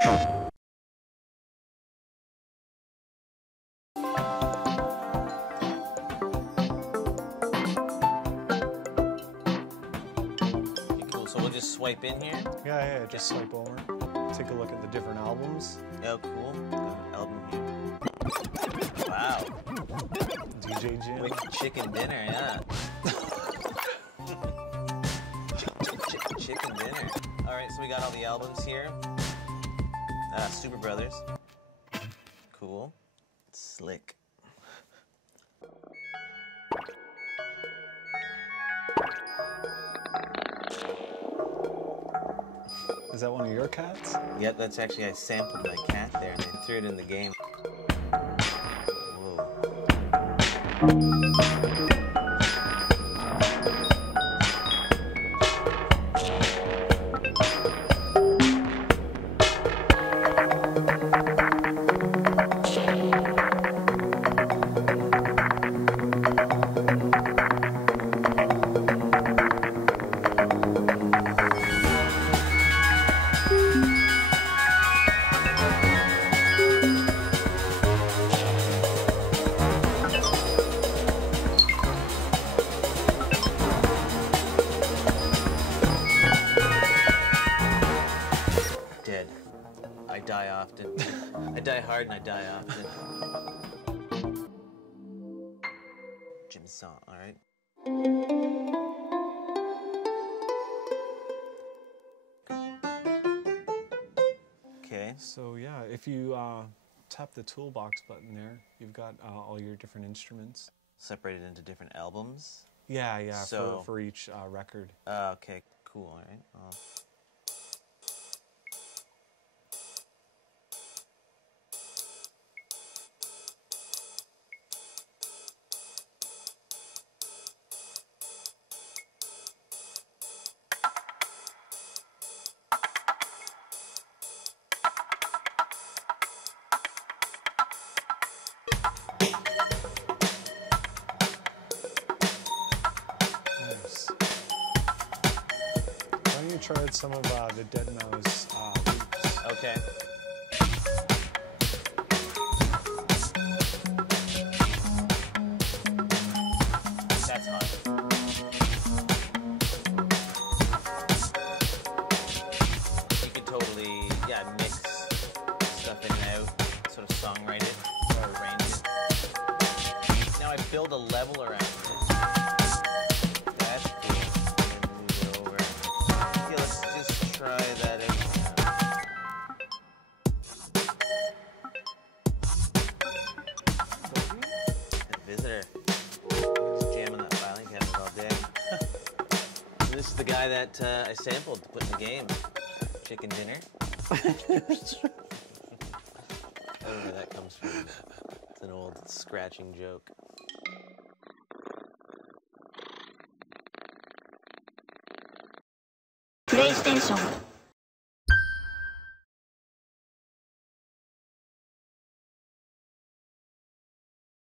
Cool, so we'll just swipe in here? Yeah, just swipe over. Take a look at the different albums. Oh, cool. Album here. Wow. DJ Jim. Wicked chicken dinner, yeah. Chicken dinner. All right, so we got all the albums here. Super Brothers. Cool. Slick. Is that one of your cats? Yep, that's actually, I sampled my cat there and they threw it in the game. Whoa. I die often. I die hard and I die often. Jim's song, all right. Okay. So yeah, if you tap the toolbox button there, you've got all your different instruments. Separated into different albums? Yeah, so, for each record. Okay, cool, all right. Nice. Why don't you try some of the Dead Mouse loops? Okay. That's hot. You could totally, mix stuff in and out, sort of songwrite it, or arrange it. Now I build a level around it. That's cool. And move it over. Yeah, let's just try that out. Visitor. Just jamming that filing cabinet all day. This is the guy that I sampled to put in the game. Chicken dinner. I don't know where that comes from. It's an old scratching joke. PlayStation